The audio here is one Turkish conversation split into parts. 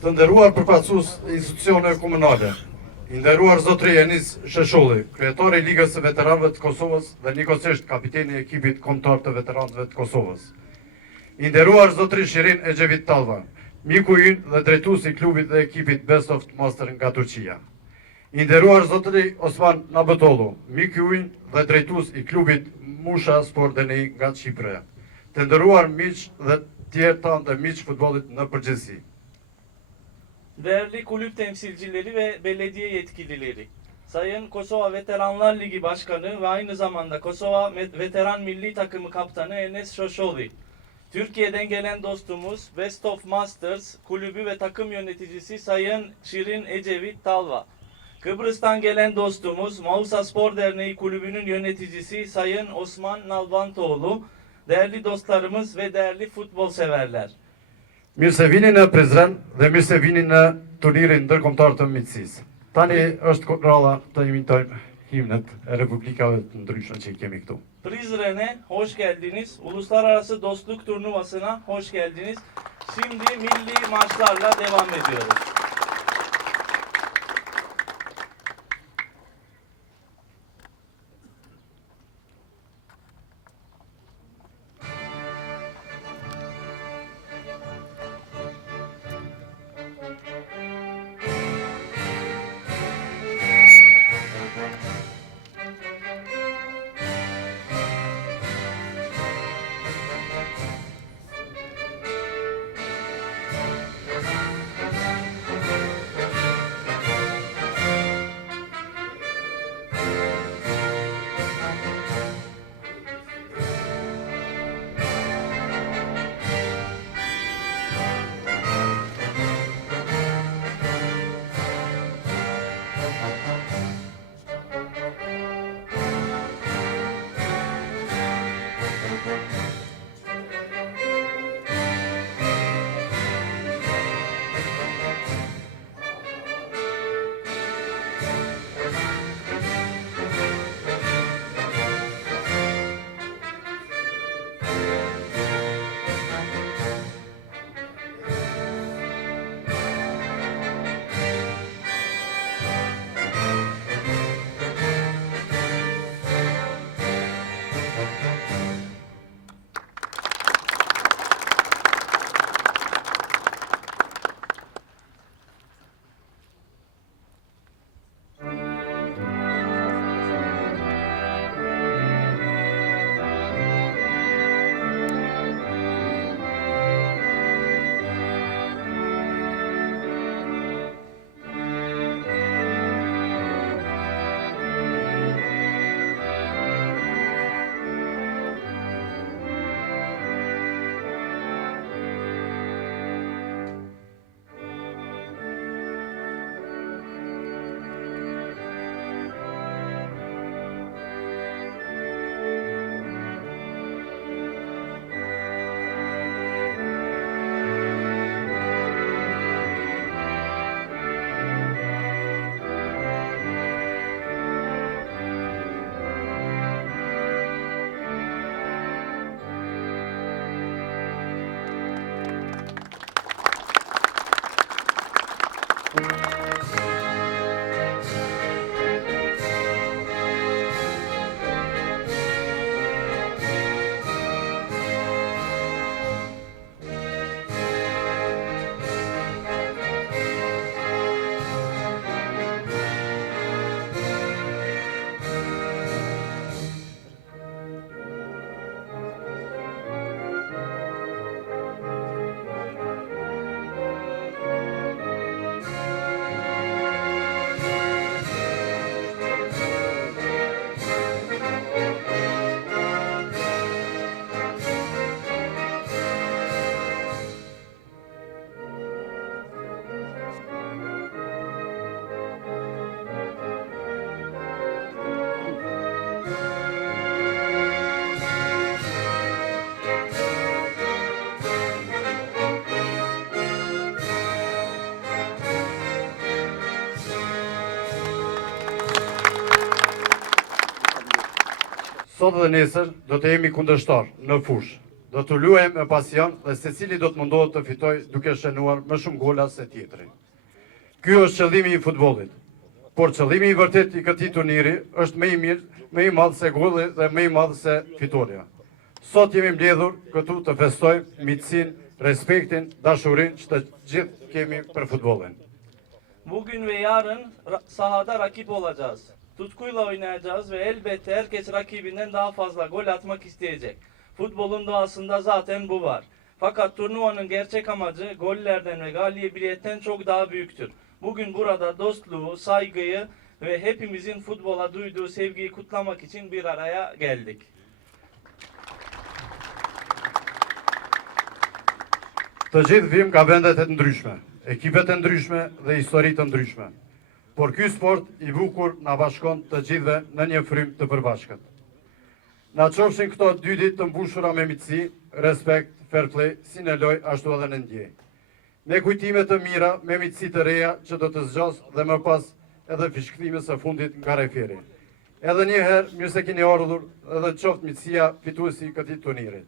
Të nderuar përfaqësues institucione komunale, i nderuar zotëri Enis Shesholli, kryetari i Ligës së Veteranëve të Kosovës dhe njëkohësisht kapiteni i ekipit kombëtar të veteranëve të Kosovës. I nderuar zotëri Shirin Exhevit Tallva, miku ynë dhe drejtuesi i klubit dhe ekipit Best of Master nga Turqia. I nderuar zotëri Osman Nabëtollu, miku ynë dhe drejtues i klubit Musha Sport DNI nga Çipra. Të nderuar miq dhe tjerë tanë dhe miq futbollit në përgjithësi. Değerli kulüp temsilcileri ve belediye yetkilileri, Sayın Kosova Veteranlar Ligi Başkanı ve aynı zamanda Kosova Veteran Milli Takımı Kaptanı Enes Şoşoli, Türkiye'den gelen dostumuz Best of Masters kulübü ve takım yöneticisi Sayın Şirin Ecevit Talva, Kıbrıs'tan gelen dostumuz Mausa Spor Derneği kulübünün yöneticisi Sayın Osman Nalbantoğlu, değerli dostlarımız ve değerli futbol severler. Mirë se vini në Prizren dhe mirë se vini në turnirin ndërkombëtar të miqësisë. Tani është ralla të imitojmë himnet e republikave të ndryshme që i kemi këtu. Prizren'e hoş geldiniz. Uluslararası Dostluk Turnuvası'na hoş geldiniz. Şimdi milli maçlarla devam ediyoruz. Sot dhe nesër do të jemi kundërshtar në fushë. Do të luajmë me pasion dhe secili do të mundohet të fitojë duke shënuar më shumë gola se tjetri. Ky është qëllimi i futbollit. Por qëllimi i vërtet i këtij turniri është më i madh se golli dhe më i madh se fitoria. Sot jemi mbledhur këtu të festojmë miqësinë, respektin, dashurinë që të gjithë kemi për futbollin. Bugün ve yarın sahada rakip olacağız. Tutkuyla oynayacağız ve elbette herkes rakibinden daha fazla gol atmak isteyecek. Futbolun doğasında zaten bu var. Fakat turnuvanın gerçek amacı gollerden ve galibiyetten çok daha büyüktür. Bugün burada dostluğu, saygıyı ve hepimizin futbola duyduğu sevgiyi kutlamak için bir araya geldik. Të gjithë vim ka vendet e ndryshme, ekipet e ndryshme dhe histori të ndryshme. Por ky sport i bukur na bashkon të gjithëve në një frym të përbashkët. Na qofshin këto 2 ditë të mbushura me miqësi, respekt, fair play, si në lojë ashtu edhe në ndjenjë. Me kujtime të mira, me miqësi të reja që do të zgjas dhe më pas edhe fishkëllimes së fundit nga referi. Edhe një herë, mirë se keni ardhur edhe qoftë miqësia fituesi i këtij turniri.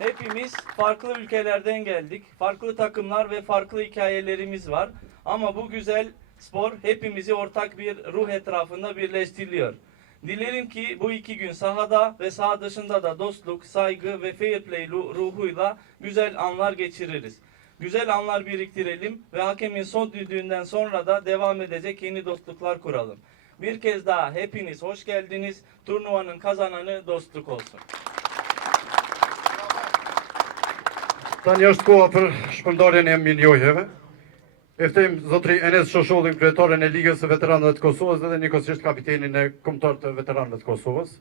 Hepimiz farklı ülkelerden geldik. Farklı takımlar ve farklı hikayelerimiz var. Ama bu güzel spor hepimizi ortak bir ruh etrafında birleştiriyor. Dilerim ki bu 2 gün sahada ve saha dışında da dostluk, saygı ve fair play ruhuyla güzel anlar geçiririz. Güzel anlar biriktirelim ve hakemin son düdüğünden sonra da devam edecek yeni dostluklar kuralım. Bir kez daha hepiniz hoş geldiniz. Turnuvanın kazananı dostluk olsun. Tani është koha për shpërndarjen e minjojeve. E ftejmë zotri Enes Shoshollin, kryetarin e Ligës së Veteranëve të Kosovës dhe njëkohësisht kapitenin e Kombëtarit të Veteranëve të Kosovës.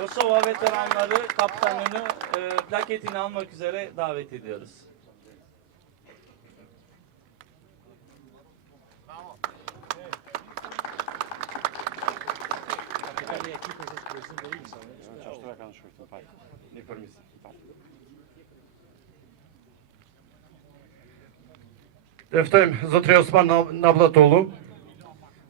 Kosova veteranları kaptanını plaketini almak üzere davet ediyoruz. E ftejmë zotri Osman Navlatoğlu,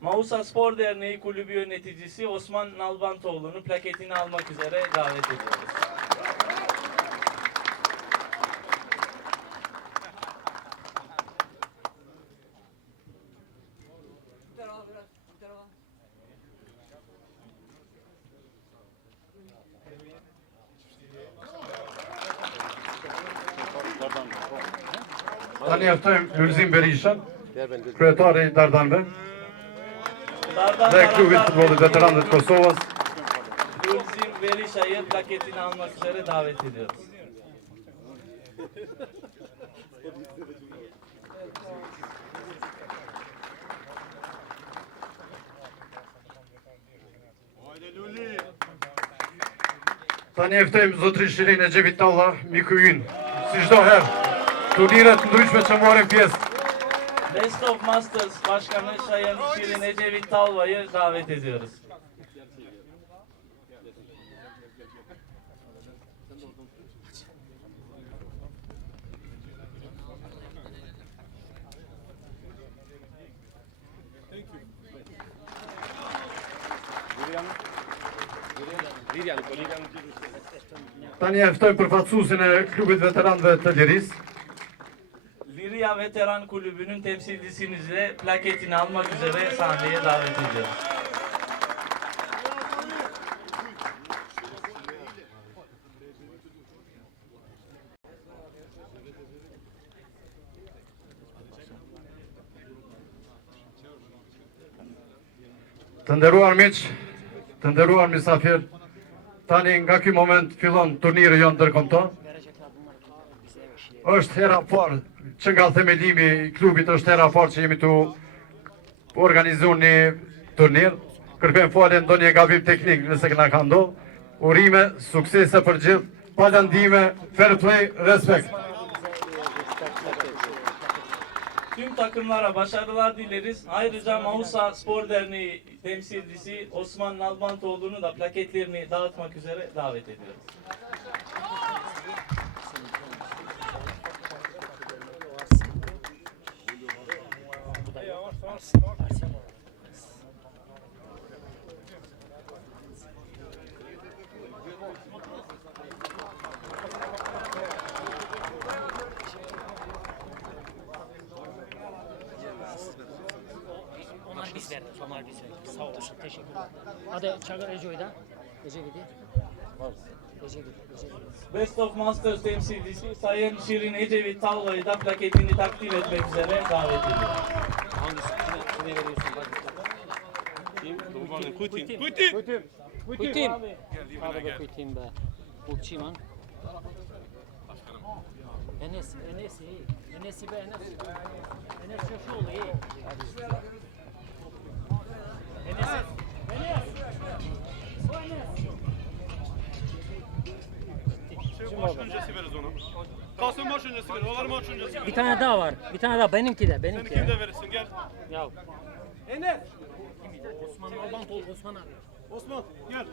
Mausa Spor Derneği Kulübü yöneticisi Osman Nalbantoğlu'nu plaketini almak üzere davet ediyoruz. tani e ftejmë Lulzim Berishën, kryetari i Dardanëve dhe klubit të futbollit Veteranëve të Kosovës. Lulzim Berisha'yı plaketini almak üzere davet ediyoruz. Tani e ftejmë zotri Shirin e Gjevit Talla, miku ynë, si çdo herë, turniret ndryshme që morën pjesë. Best of Masters Başkanı Sayın Şirin Ecevit Talva'yı davet ediyoruz. Tani e ftoj përfaqësuesin e klubit veteranëve të Lirisë. Liria Veteran Kulübü'nün temsilcisini de plaketini almak üzere sahneye davet ediyoruz. Të nderuar miq, të nderuar mysafir, tani nga ky moment fillon turniri jon ndërkombëtar. Është hera parë që nga themelimi i klubit është hera parë që jemi të organizuar një turnir. Kërkojmë falje ndonjë gabim teknik nëse na ka ndodhur. Urime, suksese për gjithë, palandime, fair play, respekt. Tüm takımlara başarılar dileriz. Ayrıca Mausa Spor Derneği temsilcisi Osman Nalbantoğlu'nu da plaketlerini dağıtmak üzere davet ediyoruz. yeter. Somer bir şey. Sağ olasın. Teşekkürler. Hadi çağır Ece'yi de. Ece gidiyor. Ece gidiyor. Ece gidiyor. Best of Masters temsilcisi Sayın Şirin Ecevit Tavla'yı da plaketini takdim etmek üzere davet ediyor. Hangisi? Kime veriyorsun? Kuitim. Kuytim. Hadi be kuytim be. Bu kim lan? Enes iyi. Enes'i be Enes. Enes Şaşoğlu iyi. Enes. O Enes. Maç öncesi veririz onu. Kalsın maç öncesi veririz. Onlar maç öncesi veririz. Bir tane daha var. Bir tane daha. Benimki de. Benimki Seninkini de. de verirsin gel. Ya. Enes. Osman Alban Tol. Osman abi. Osman gel.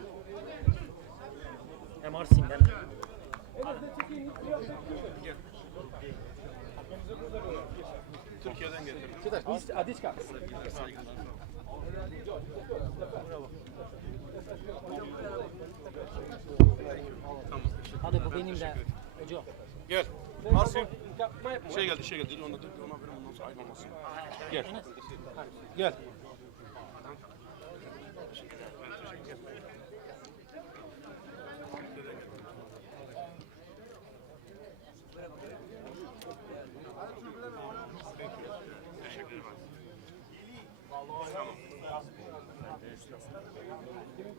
Hem Arsin ben. Türkiye'den getirdim. Hadi bu benim de. Ece. Gel. Arsim. Şey geldi. Ona verin ondan sonra ayrılmasın. Gel. Gel.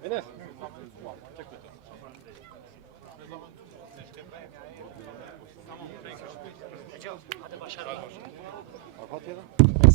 Enes. Hadi başarılar. Kapat ya.